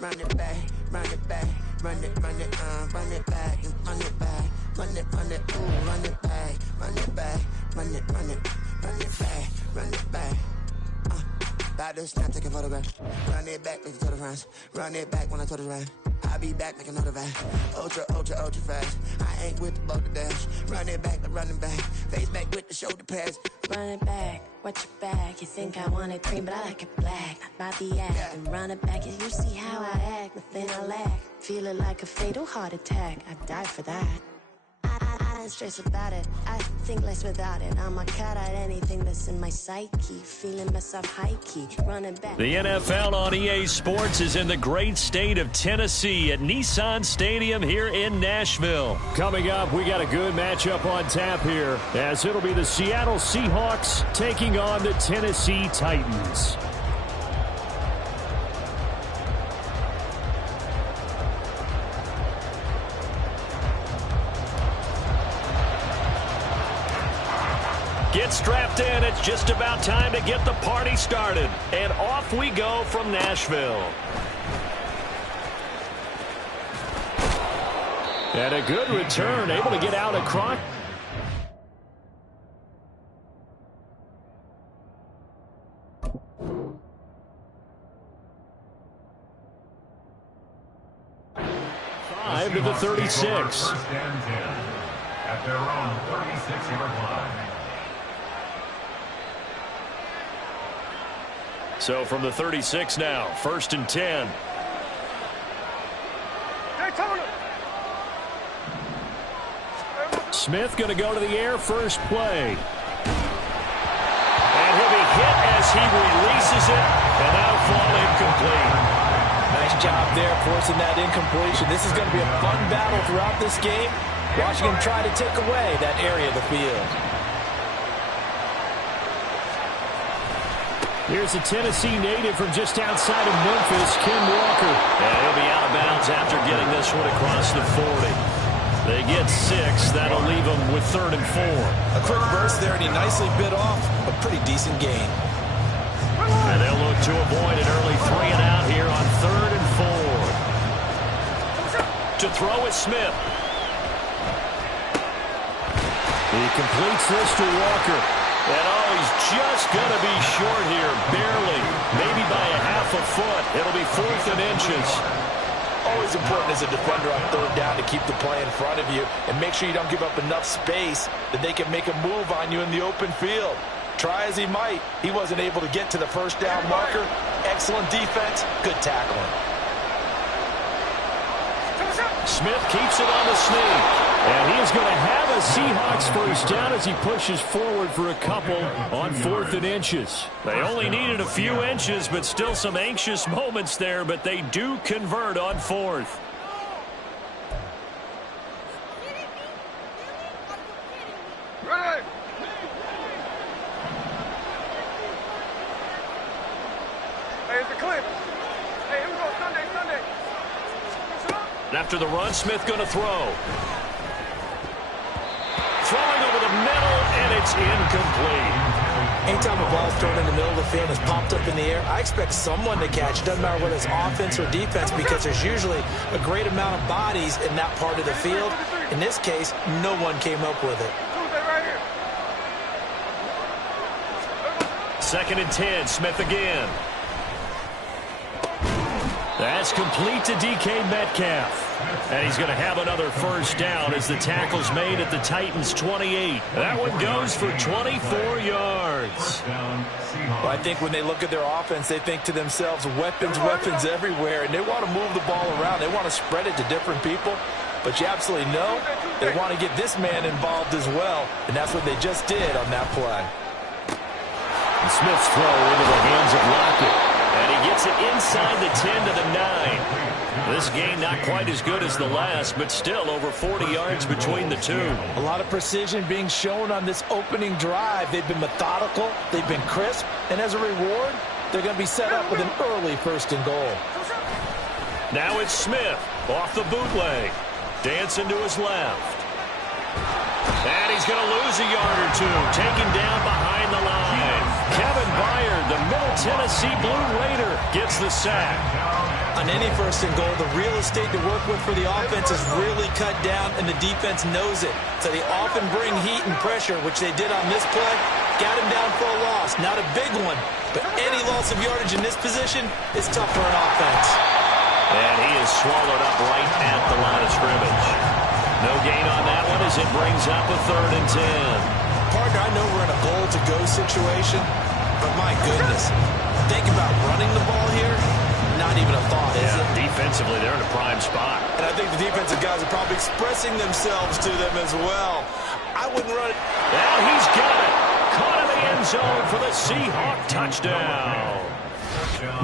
run it back, run it back, run it back, and run it back, run it, ooh, run it back, run it back, run it back, run it back. About to snap, take a photograph. Run it back, make it to the front. Run it back when I touch the right. I'll be back, make another back. Ultra fast. I ain't with the bug dash. Run it back, running back. Face back with the shoulder pads. Run it back, watch your back. You think I want it cream, but I like it black. Not by the act. And run it back, you see how I act. Nothing I lack. Feel it like a fatal heart attack. I'd die for that. I don't stress about it. I think less without it. I'ma cut out anything that's in my psyche. Feeling myself high key. Running back. The NFL on EA Sports is in the great state of Tennessee at Nissan Stadium here in Nashville. Coming up, we got a good matchup on tap here, as it'll be the Seattle Seahawks taking on the Tennessee Titans. Get strapped in. It's just about time to get the party started. And off we go from Nashville. And a good return, able to get out across. Five to the 36. First and 10 at their own 36-yard line. So from the 36 now, 1st and 10. Smith going to go to the air first play. And he'll be hit as he releases it, and that'll fall incomplete. Nice job there forcing that incompletion. This is going to be a fun battle throughout this game. Watching him try to take away that area of the field. Here's a Tennessee native from just outside of Memphis, Ken Walker. And he'll be out of bounds after getting this one across the 40. They get 6. That'll leave them with 3rd and 4. A quick burst there, and he nicely bit off a pretty decent gain. And they'll look to avoid an early 3 and out here on 3rd and 4. To throw is Smith. He completes this to Walker. And he's just going to be short here, barely, maybe by a half a foot. It'll be 4th and inches. Always important as a defender on 3rd down to keep the play in front of you and make sure you don't give up enough space that they can make a move on you in the open field. Try as he might, he wasn't able to get to the 1st down marker. Excellent defense, good tackling. Smith keeps it on the sneak. And he is going to have a Seahawks first down as he pushes forward for a couple on 4th and inches. They only needed a few inches, but still some anxious moments there, but they do convert on 4th. After the run, Smith going to throw. Throwing over the middle, and it's incomplete. Anytime a ball's thrown in the middle of the field and is popped up in the air, I expect someone to catch. Doesn't matter whether it's offense or defense, because there's usually a great amount of bodies in that part of the field. In this case, no one came up with it. 2nd and 10, Smith again. That's complete to DK Metcalf. And he's going to have another first down as the tackle's made at the Titans' 28. That one goes for 24 yards. Well, I think when they look at their offense, they think to themselves, weapons, weapons everywhere, and they want to move the ball around. They want to spread it to different people. But you absolutely know they want to get this man involved as well, and that's what they just did on that play. And Smith's throw into the hands of Lockett. And he gets it inside the 10 to the 9. This game not quite as good as the last, but still over 40 yards between the two. A lot of precision being shown on this opening drive. They've been methodical, they've been crisp, and as a reward, they're going to be set up with an early 1st and goal. Now it's Smith off the bootleg. Dancing to his left. And he's going to lose a yard or two. Taken down behind the line. Kevin Byard, the Middle Tennessee Blue Raider, gets the sack. On any first and goal, the real estate to work with for the offense is really cut down, and the defense knows it. So they often bring heat and pressure, which they did on this play. Got him down for a loss. Not a big one, but any loss of yardage in this position is tough for an offense. And he is swallowed up right at the line of scrimmage. No gain on that one as it brings up a 3rd and 10. Partner, I know we're in a goal-to-go situation, but my goodness, think about running the ball here. Not even a thought, is it? Defensively, they're in a prime spot. And I think the defensive guys are probably expressing themselves to them as well. I wouldn't run it. Now he's got it. Caught in the end zone for the Seahawk touchdown.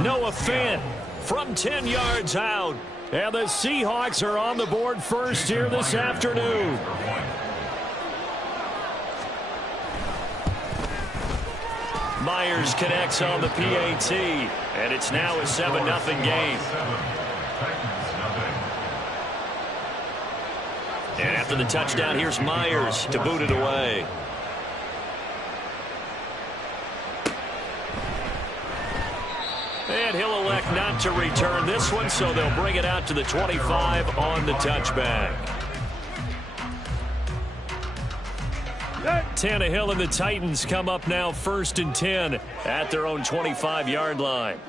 Noah Fant from 10 yards out. And the Seahawks are on the board first here this afternoon. Myers connects on the PAT, and it's now a 7-0 game. And after the touchdown, here's Myers to boot it away. And he'll elect not to return this one, so they'll bring it out to the 25 on the touchback. Tannehill and the Titans come up now 1st and 10 at their own 25-yard line.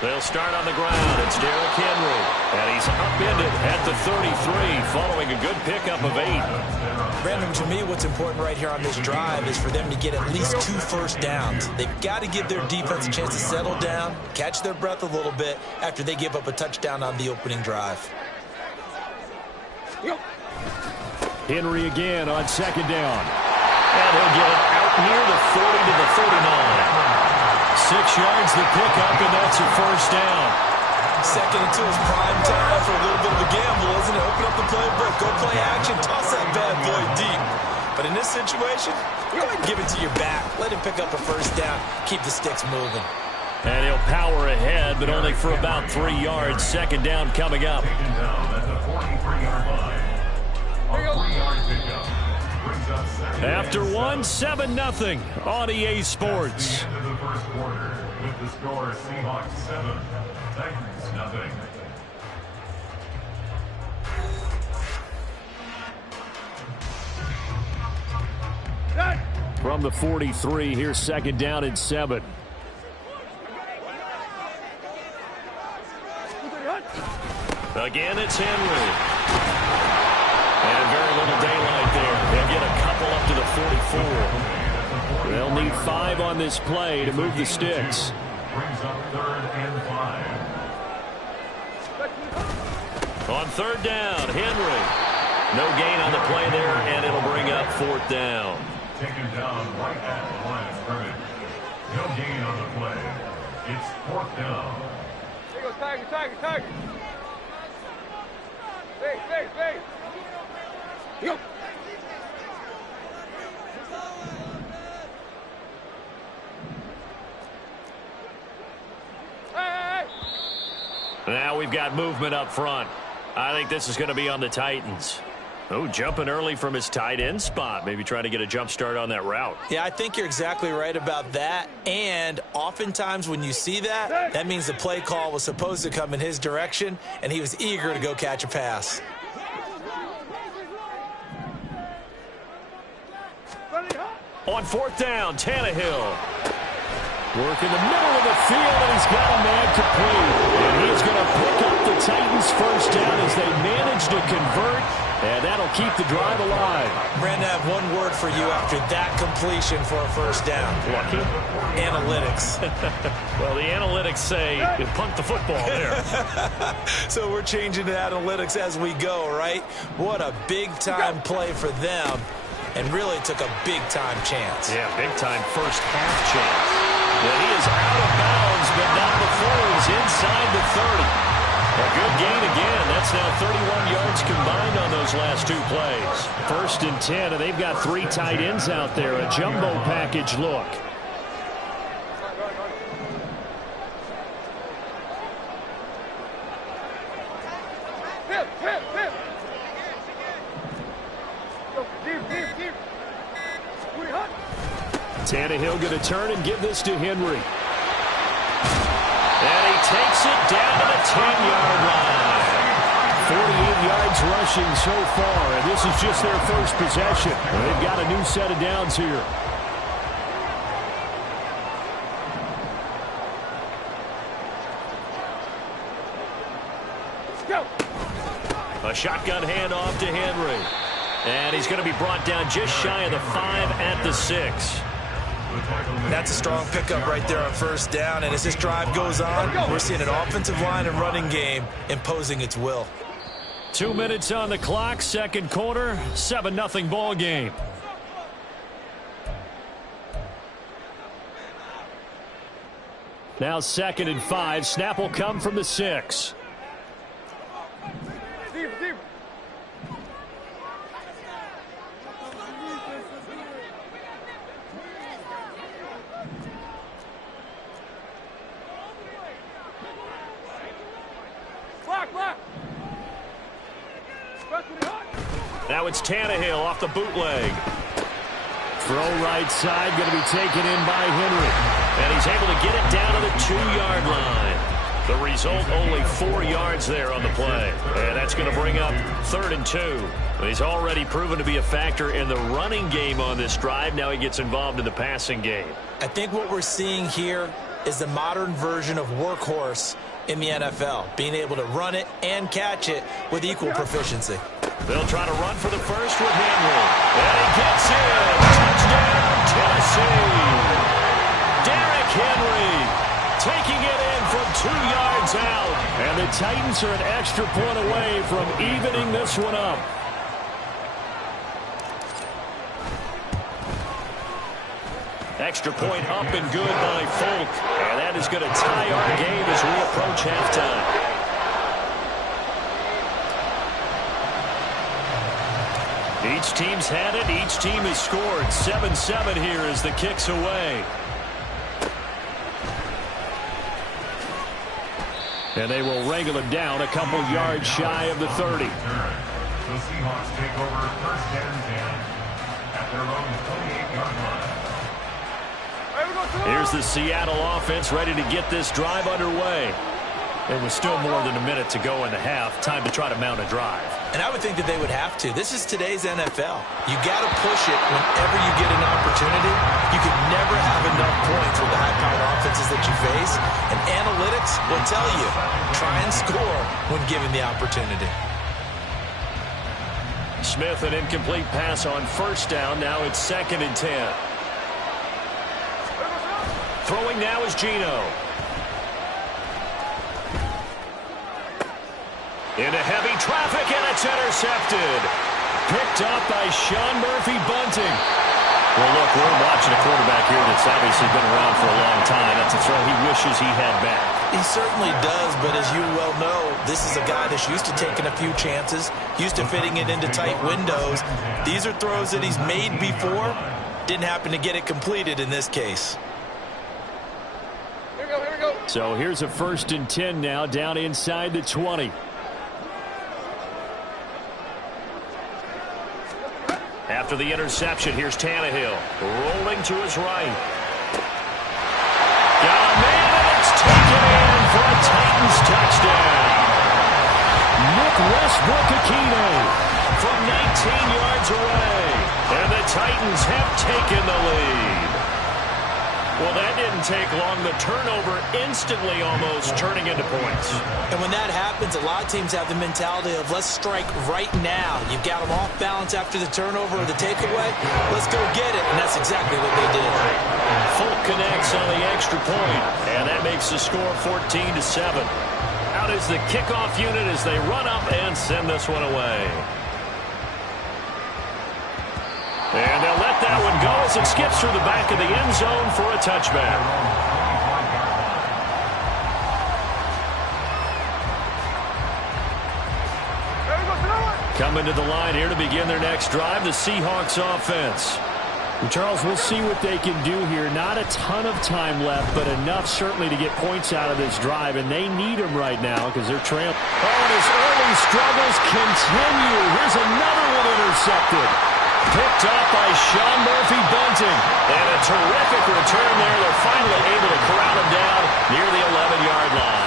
They'll start on the ground. It's Derrick Henry. And he's upended at the 33 following a good pickup of 8. Brandon, to me, what's important right here on this drive is for them to get at least 2 first downs. They've got to give their defense a chance to settle down, catch their breath a little bit after they give up a touchdown on the opening drive. Henry again on 2nd down. And he'll get it out near the 40 to the 39. 6 yards the pickup, and that's a 1st down. 2nd and 2 is prime time for a little bit of a gamble, isn't it? Open up the playbook, go play action, toss that bad boy deep. But in this situation, go ahead and give it to your back. Let him pick up a 1st down, keep the sticks moving. And he'll power ahead, but only for about 3 yards. 2nd down coming up. After 7-0 on EA Sports. With the score, Seahawks 7, Titans nothing. From the 43, here's 2nd down and 7. Again, it's Henry. And very little daylight there. They'll get a couple up to the 44. They'll need 5 on this play to move the sticks. Brings up 3rd and 5. On 3rd down, Henry. No gain on the play there, and it'll bring up 4th down. Taken down right at the line of scrimmage. No gain on the play. It's 4th down. There you go, Tiger. Hey. Yo. Hey. Now we've got movement up front. I think this is going to be on the Titans. Oh, jumping early from his tight end spot. Maybe trying to get a jump start on that route. Yeah, I think you're exactly right about that. And oftentimes when you see that, that means the play call was supposed to come in his direction, and he was eager to go catch a pass. On 4th down, Tannehill. Work in the middle of the field, and he's got a man complete. And he's going to pick up the Titans' 1st down as they manage to convert, and that'll keep the drive alive. Brandon, I have one word for you after that completion for a 1st down. Lucky? Analytics. Well, the analytics say punt the football there. So we're changing to analytics as we go, right? What a big-time play for them, and really took a big-time chance. Yeah, big-time first half chance. Yeah, he is out of bounds, but not before he's inside the 30. A good gain again. That's now 31 yards combined on those last 2 plays. 1st and 10, and they've got 3 tight ends out there. A jumbo package look. Hip. Go, deep. Tannehill going to turn and give this to Henry. And he takes it down to the 10-yard line. 48 yards rushing so far, and this is just their first possession. They've got a new set of downs here. A shotgun handoff to Henry. And he's going to be brought down just shy of the 5 at the 6. That's a strong pickup right there on first down. And as this drive goes on, we're seeing an offensive line and running game imposing its will. 2 minutes on the clock, second quarter, 7-0 ball game. Now 2nd and 5. Snap will come from the 6. Deep. Block. Now it's Tannehill off the bootleg. Throw right side, going to be taken in by Henry. And he's able to get it down to the 2-yard line. The result, only 4 yards there on the play. And that's going to bring up 3rd and 2. He's already proven to be a factor in the running game on this drive. Now he gets involved in the passing game. I think what we're seeing here is the modern version of workhorse in the NFL, being able to run it and catch it with equal proficiency. They'll try to run for the first with Henry. And he gets in. Touchdown, Tennessee. Derrick Henry taking it in from 2 yards out. And the Titans are an extra point away from evening this one up. Extra point up and good by Folk. And that is going to tie our game as we approach halftime. Each team's had it. Each team has scored. 7-7 here as the kick's away. And they will wrangle him down a couple yards shy of the 30. The Seahawks take over 1st and 10 at their own 28-yard line. Here's the Seattle offense ready to get this drive underway. There was still more than a minute to go in the half. Time to try to mount a drive. And I would think that they would have to. This is today's NFL. You got to push it whenever you get an opportunity. You can never have enough points with the high-powered offenses that you face. And analytics will tell you, try and score when given the opportunity. Smith, an incomplete pass on first down. Now it's 2nd and 10. Throwing now is Geno. Into heavy traffic, and it's intercepted. Picked up by Sean Murphy-Bunting. Well, look, we're watching a quarterback here that's obviously been around for a long time. That's a throw he wishes he had back. He certainly does, but as you well know, this is a guy that's used to taking a few chances, used to fitting it into tight windows. These are throws that he's made before. Didn't happen to get it completed in this case. Here we go. So here's a 1st and 10 now, down inside the 20. After the interception, here's Tannehill. Rolling to his right. Got a man, and it's taken in for a Titans touchdown. Nick Westbrook-Ikhine from 19 yards away. And the Titans have taken the lead. Well, that didn't take long. The turnover instantly almost turning into points. And when that happens, a lot of teams have the mentality of let's strike right now. You've got them off balance after the turnover or the takeaway. Let's go get it. And that's exactly what they did. Folk connects on the extra point, and that makes the score 14-7. Out is the kickoff unit as they run up and send this one away. And they'll let that one go as it skips through the back of the end zone for a touchback. Coming to the line here to begin their next drive, the Seahawks offense. And Charles, we'll see what they can do here. Not a ton of time left, but enough certainly to get points out of this drive, and they need them right now because they're trailing. Oh, and his early struggles continue. Here's another one intercepted. Picked up by Sean Murphy-Bunting. And a terrific return there. They're finally able to corral him down near the 11-yard line.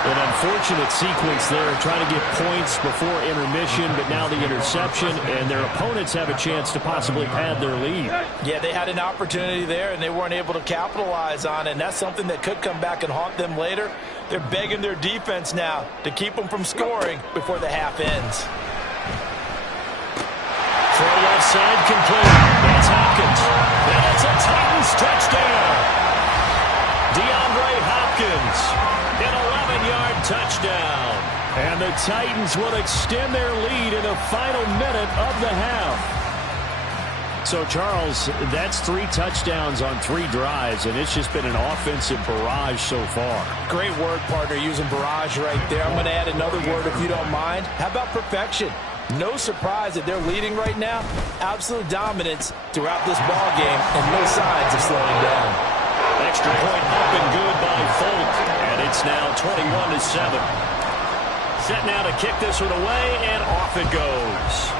An unfortunate sequence there, trying to get points before intermission, but now the interception, and their opponents have a chance to possibly pad their lead. Yeah, they had an opportunity there, and they weren't able to capitalize on it, and that's something that could come back and haunt them later. They're begging their defense now to keep them from scoring before the half ends. Throw left side complete. That's Hopkins. That's a Titans touchdown. DeAndre Hopkins, an 11-yard touchdown. And the Titans will extend their lead in the final minute of the half. So, Charles, that's 3 touchdowns on 3 drives, and it's just been an offensive barrage so far. Great word, partner, using barrage right there. I'm going to add another word if you don't mind. How about perfection? No surprise that they're leading right now. Absolute dominance throughout this ball game, and no signs of slowing down. Extra point up and good by Folk, and it's now 21-7. Set now to kick this one away, and off it goes.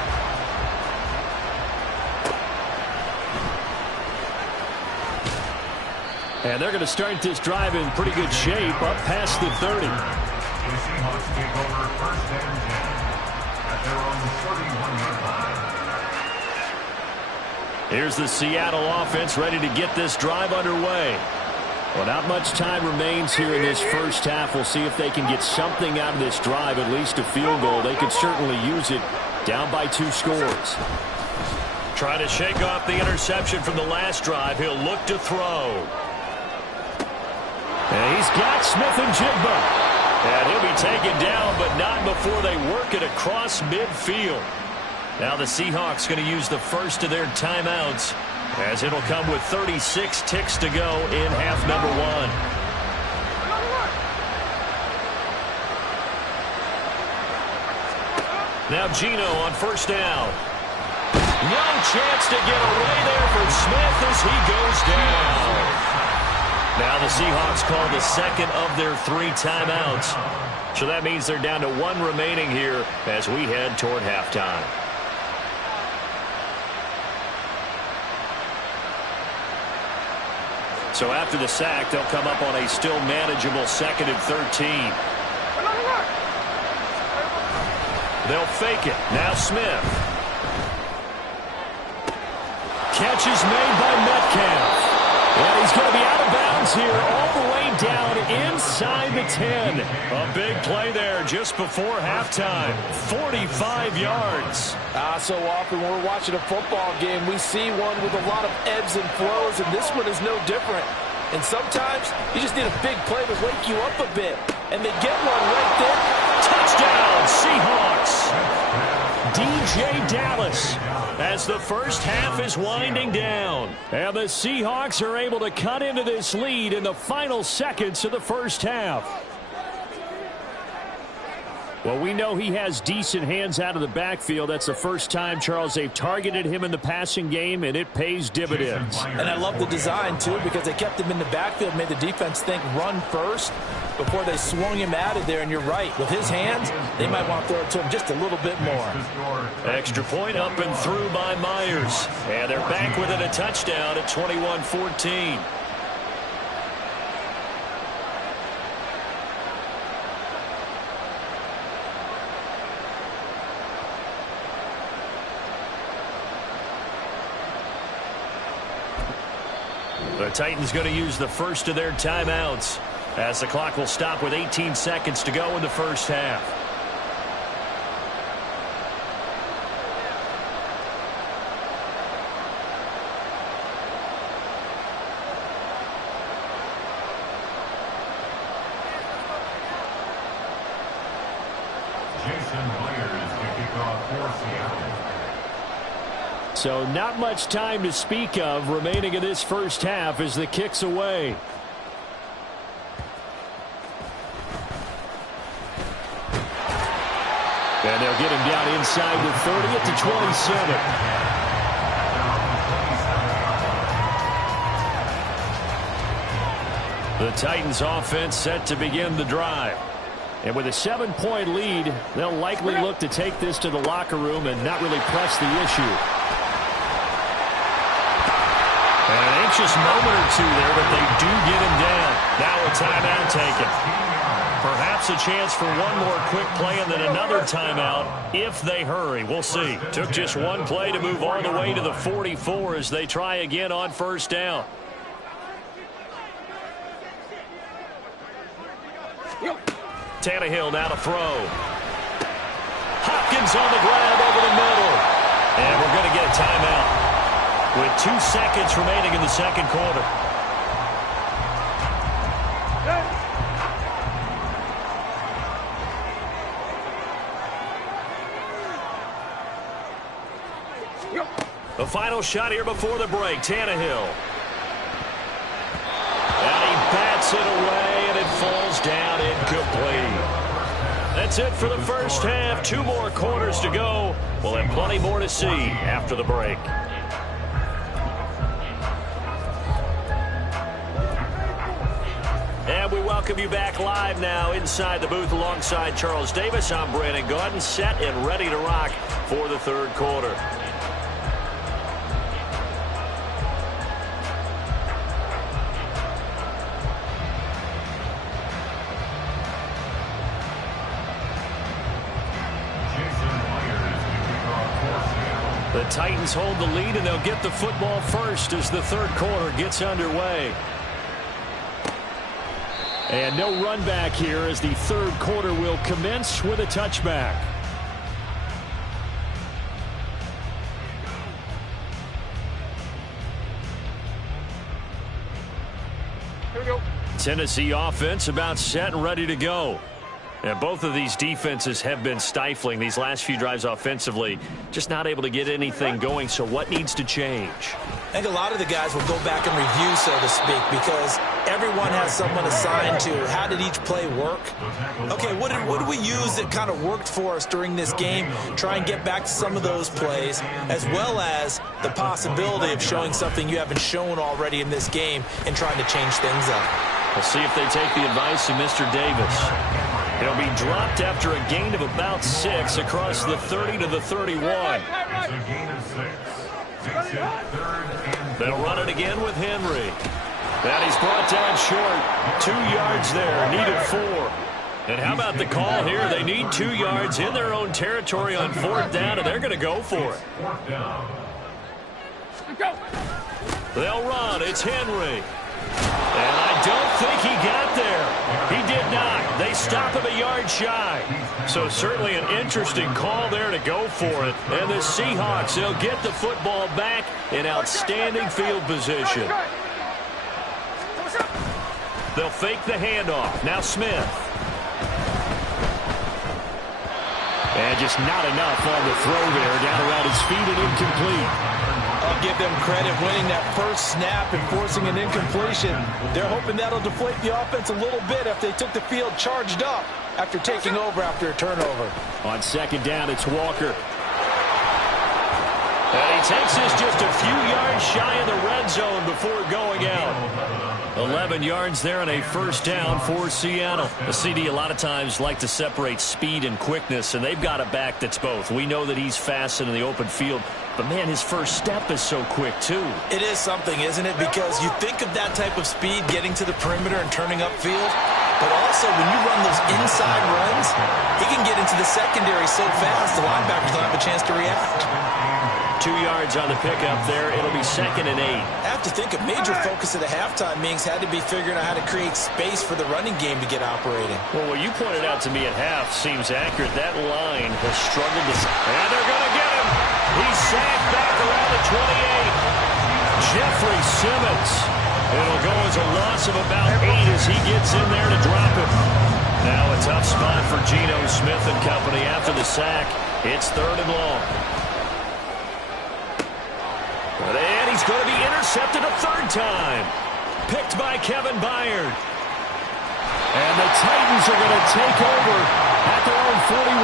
And they're going to start this drive in pretty good shape, up past the 30. The Seahawks take over first and 10 at their own 31-yard line. Here's the Seattle offense ready to get this drive underway. Well, not much time remains here in this first half. We'll see if they can get something out of this drive, at least a field goal. They could certainly use it, down by 2 scores. Trying to shake off the interception from the last drive. He'll look to throw. And he's got Smith and Jigba. And he'll be taken down, but not before they work it across midfield. Now the Seahawks going to use the first of their timeouts, as it'll come with 36 ticks to go in half number 1. Now Geno on first down. No chance to get away there for Smith as he goes down. Now the Seahawks call the second of their 3 timeouts. So that means they're down to 1 remaining here as we head toward halftime. So after the sack, they'll come up on a still manageable 2nd and 13. They'll fake it. Now Smith. Catch is made by Metcalf. And he's going to be out of bounds here all the way down inside the 10. A big play there just before halftime. 45 yards. So often when we're watching a football game, we see one with a lot of ebbs and flows, and this one is no different. And sometimes you just need a big play to wake you up a bit. And they get one right there. Touchdown, Seahawks. DJ Dallas, as the first half is winding down. And the Seahawks are able to cut into this lead in the final seconds of the first half. Well, we know he has decent hands out of the backfield. That's the first time, Charles, they've targeted him in the passing game, and it pays dividends. And I love the design, too, because they kept him in the backfield, made the defense think run first before they swung him out of there. And you're right, with his hands, they might want to throw it to him just a little bit more. Extra point up and through by Myers. And they're back within a touchdown at 21-14. The Titans going to use the first of their timeouts, as the clock will stop with 18 seconds to go in the first half. So not much time to speak of remaining in this first half as the kick's away. And they'll get him down inside the 30 at the 27. The Titans offense set to begin the drive. And with a 7-point lead, they'll likely look to take this to the locker room and not really press the issue. And an anxious moment or two there, but they do get him down. Now a timeout taken. Perhaps a chance for one more quick play and then another timeout if they hurry. We'll see. Took just one play to move all the way to the 44 as they try again on first down. Tannehill now to throw. Hopkins on the ground over the middle. And we're going to get a timeout with 2 seconds remaining in the second quarter. The final shot here before the break. Tannehill. And he bats it away, and it falls down incomplete. That's it for the first half. 2 more quarters to go. We'll have plenty more to see after the break. And we welcome you back live now inside the booth alongside Charles Davis. I'm Brandon Gaudin, set and ready to rock for the third quarter. The Titans hold the lead, and they'll get the football first as the third quarter gets underway. And no run back here as the third quarter will commence with a touchback. Here we go. Tennessee offense about set and ready to go. And both of these defenses have been stifling these last few drives offensively. Just not able to get anything going, so what needs to change? I think a lot of the guys will go back and review, so to speak, because everyone has someone assigned to how did each play work. Okay, what did we use that kind of worked for us during this game? Try and get back to some of those plays, as well as the possibility of showing something you haven't shown already in this game and trying to change things up. We'll see if they take the advice of Mr. Davis. He'll be dropped after a gain of about 6 across the 30 to the 31. It's a gain of 6. Makes it 3rd and 4. They'll run it again with Henry. And he's brought down short. 2 yards there, needed 4. And how about the call here? They need 2 yards in their own territory on 4th down, and they're going to go for it. 4th down. They'll run. It's Henry. And I don't think he got there. He did not. They stop him a yard shy. So certainly an interesting call there to go for it. And the Seahawks, they'll get the football back in outstanding field position. They'll fake the handoff. Now Smith. And just not enough on the throw there. Down around his feet and incomplete. I'll give them credit winning that first snap and forcing an incompletion. They're hoping that'll deflate the offense a little bit if they took the field charged up after taking over after a turnover. On 2nd down, it's Walker. And he takes this just a few yards shy of the red zone before going out. 11 yards there and a first down for Seattle. The CD a lot of times like to separate speed and quickness, and they've got a back that's both. We know that he's fast in the open field, but man, his first step is so quick too. It is something, isn't it? Because you think of that type of speed getting to the perimeter and turning upfield, but also when you run those inside runs, he can get into the secondary so fast the linebackers don't have a chance to react. 2 yards on the pickup there. It'll be 2nd and 8. I have to think a major focus of the halftime meetings had to be figuring out how to create space for the running game to get operating. Well, what you pointed out to me at half seems accurate. That line has struggled to... And they're going to get him. He's sacked back around the 28. Jeffrey Simmons. It'll go as a loss of about 8 as he gets in there to drop it. Now a tough spot for Geno Smith and company after the sack. It's 3rd and long. And he's going to be intercepted a 3rd time. Picked by Kevin Byard. And the Titans are going to take over at their own 41.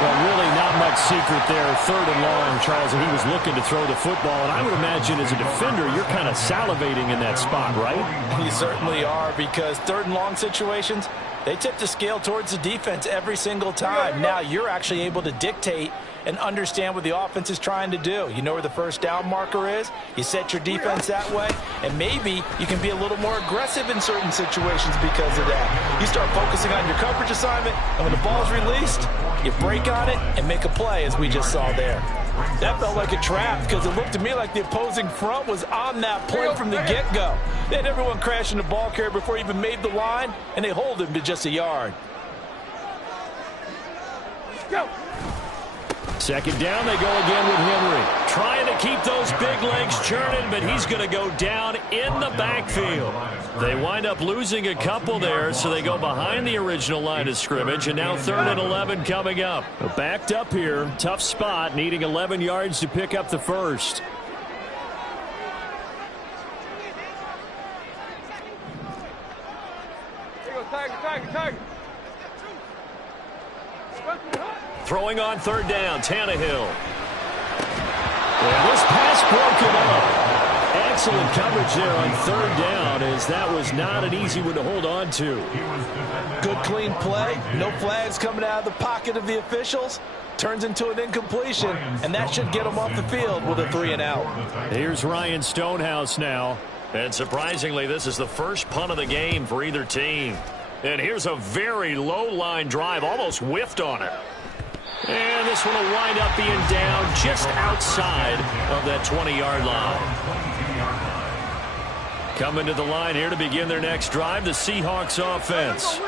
Well, really not much secret there. 3rd and long, Charles, and he was looking to throw the football. And I would imagine as a defender, you're kind of salivating in that spot, right? You certainly are, because 3rd and long situations, they tip the scale towards the defense every single time. Now you're actually able to dictate and understand what the offense is trying to do. You know where the first down marker is. You set your defense that way, and maybe you can be a little more aggressive in certain situations because of that. You start focusing on your coverage assignment, and when the ball's released, you break on it and make a play, as we just saw there. That felt like a trap because it looked to me like the opposing front was on that play from the get-go. They had everyone crashing the ball carrier before he even made the line, and they hold him to just a yard. Go. Second down, they go again with Henry. Trying to keep those big legs churning, but he's going to go down in the backfield. They wind up losing a couple there, so they go behind the original line of scrimmage, and now 3rd and 11 coming up. Backed up here, tough spot, needing 11 yards to pick up the first. Tiger. Throwing on 3rd down, Tannehill. And this pass broken up. Excellent coverage there on 3rd down, as that was not an easy one to hold on to. Good clean play. No flags coming out of the pocket of the officials. Turns into an incompletion, and that should get them off the field with a 3-and-out. Here's Ryan Stonehouse now. And surprisingly, this is the first punt of the game for either team. And here's a very low line drive, almost whiffed on it. And this one will wind up being down just outside of that 20-yard line. Coming to the line here to begin their next drive, the Seahawks offense.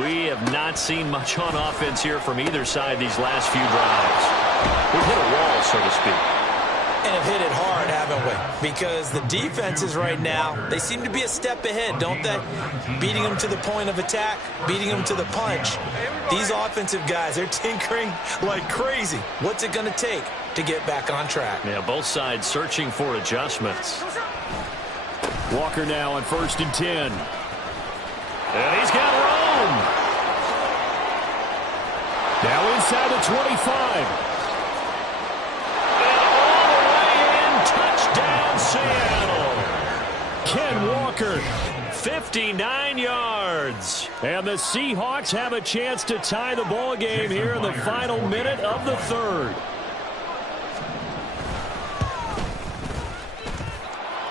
We have not seen much on offense here from either side these last few drives. We've hit a wall, so to speak. And have hit it hard, haven't we? Because the defenses right now, they seem to be a step ahead, don't they? Beating them to the point of attack, beating them to the punch. These offensive guys, they're tinkering like crazy. What's it going to take to get back on track? Yeah, both sides searching for adjustments. Walker now on 1st and 10. And he's got room. Now inside the 25. Touchdown, Seattle. Ken Walker, 59 yards. And the Seahawks have a chance to tie the ball game here in the final minute of the 3rd.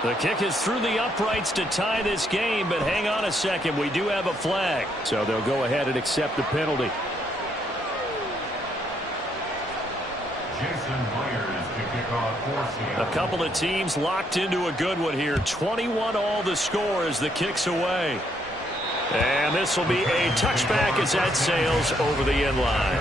The kick is through the uprights to tie this game, but hang on a second. We do have a flag. So they'll go ahead and accept the penalty. A couple of teams locked into a good one here. 21-all the score as the kick's away. And this will be a touchback as that sails over the end line.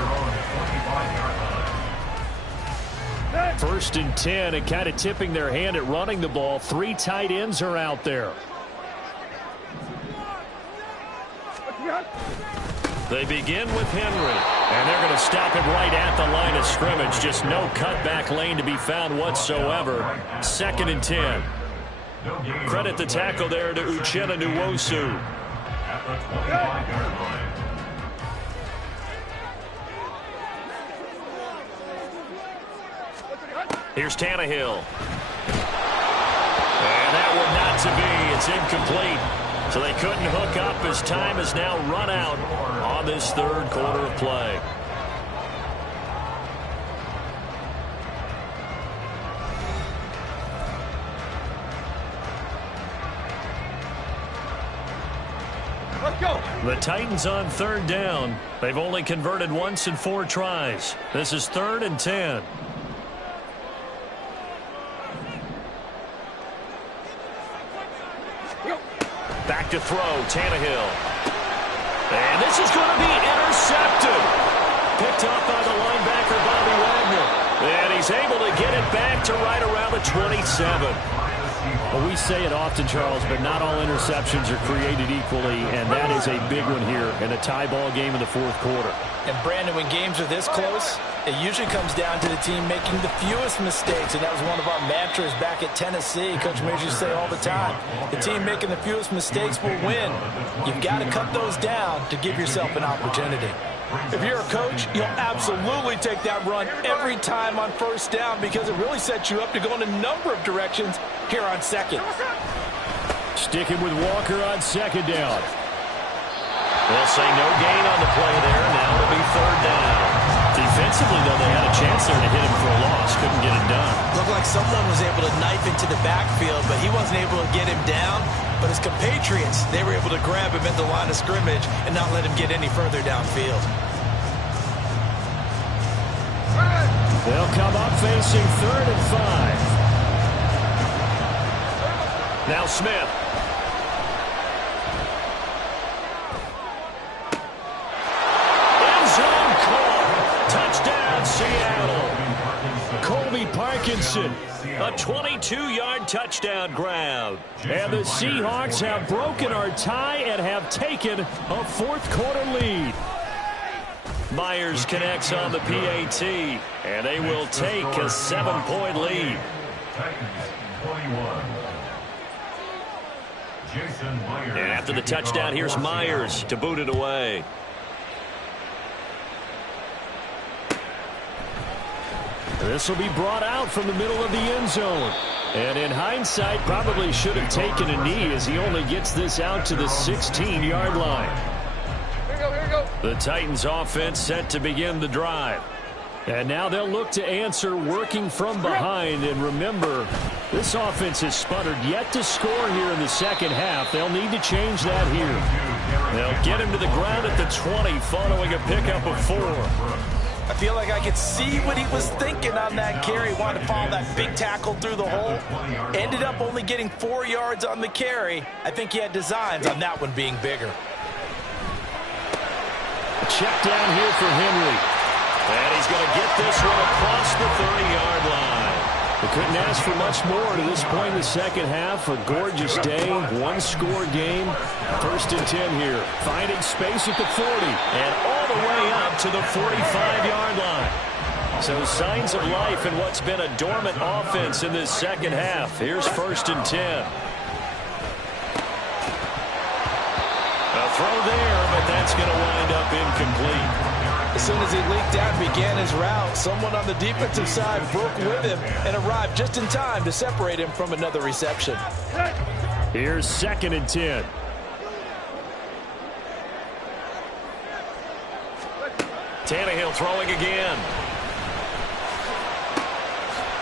1st and 10, and kind of tipping their hand at running the ball. 3 tight ends are out there. They begin with Henry, and they're going to stop him right at the line of scrimmage. Just no cutback lane to be found whatsoever. 2nd and 10. Credit the tackle there to Uchenna Nwosu. At the 25-yard line. Here's Tannehill. And that one not to be. It's incomplete. So they couldn't hook up as time has now run out on this 3rd quarter of play. Let's go. The Titans on 3rd down. They've only converted once in 4 tries. This is 3rd and 10. Back to throw, Tannehill. And this is going to be intercepted. Picked up by the linebacker, Bobby Wagner. And he's able to get it back to right around the 27. Well, we say it often, Charles, but not all interceptions are created equally, and that is a big one here in a tie ball game in the 4th quarter. And, Brandon, when games are this close, it usually comes down to the team making the fewest mistakes, and that was one of our mantras back at Tennessee. Coach Mears used to say all the time, the team making the fewest mistakes will win. You've got to cut those down to give yourself an opportunity. If you're a coach, you'll absolutely take that run every time on 1st down because it really sets you up to go in a number of directions here on 2nd. Sticking with Walker on 2nd down. They'll say no gain on the play there. Now it'll be 3rd down. Defensively, though, they had a chance there to hit him for a loss. Couldn't get it done. Looked like someone was able to knife into the backfield, but he wasn't able to get him down. But his compatriots, they were able to grab him at the line of scrimmage and not let him get any further downfield. They'll come up facing 3rd and 5. Now Smith. End zone call. Touchdown, Seattle. Colby Parkinson. A 22-yard touchdown grab. And the Seahawks have broken our tie and have taken a fourth-quarter lead. Myers connects on the PAT, and they will take a 7-point lead. And after the touchdown, here's Myers to boot it away. This will be brought out from the middle of the end zone. And in hindsight, probably should have taken a knee as he only gets this out to the 16-yard line. Here we go. The Titans offense set to begin the drive. And now they'll look to answer working from behind. And remember, this offense has sputtered yet to score here in the second half. They'll need to change that here. They'll get him to the ground at the 20 following a pickup of 4. I feel like I could see what he was thinking on that carry. Wanted to follow that big tackle through the hole. Ended up only getting 4 yards on the carry. I think he had designs on that one being bigger. Check down here for Henry. And he's going to get this one across the 30-yard line. They couldn't ask for much more to this point in the second half. A gorgeous day, one-score game. 1st and 10 here. Finding space at the 40 and all the way up to the 45-yard line. So signs of life in what's been a dormant offense in this second half. Here's 1st and 10. A throw there, but that's going to wind up incomplete. As soon as he leaked out and began his route, someone on the defensive side broke with him and arrived just in time to separate him from another reception. Here's 2nd and 10. Tannehill throwing again.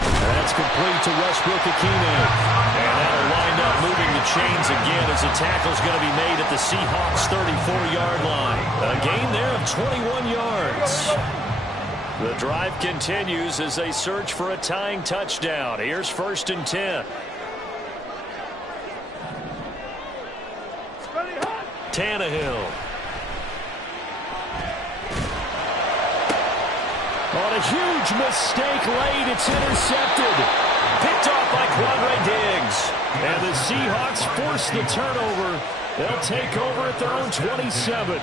That's complete to Westbrook-Ikhine. And that'll wind up moving the chains again as the tackle's going to be made at the Seahawks' 34-yard line. A gain there of 21 yards. The drive continues as they search for a tying touchdown. Here's 1st and 10. Tannehill. On a huge mistake late, it's intercepted. Picked off by Quandre Diggs. And the Seahawks force the turnover. They'll take over at their own 27.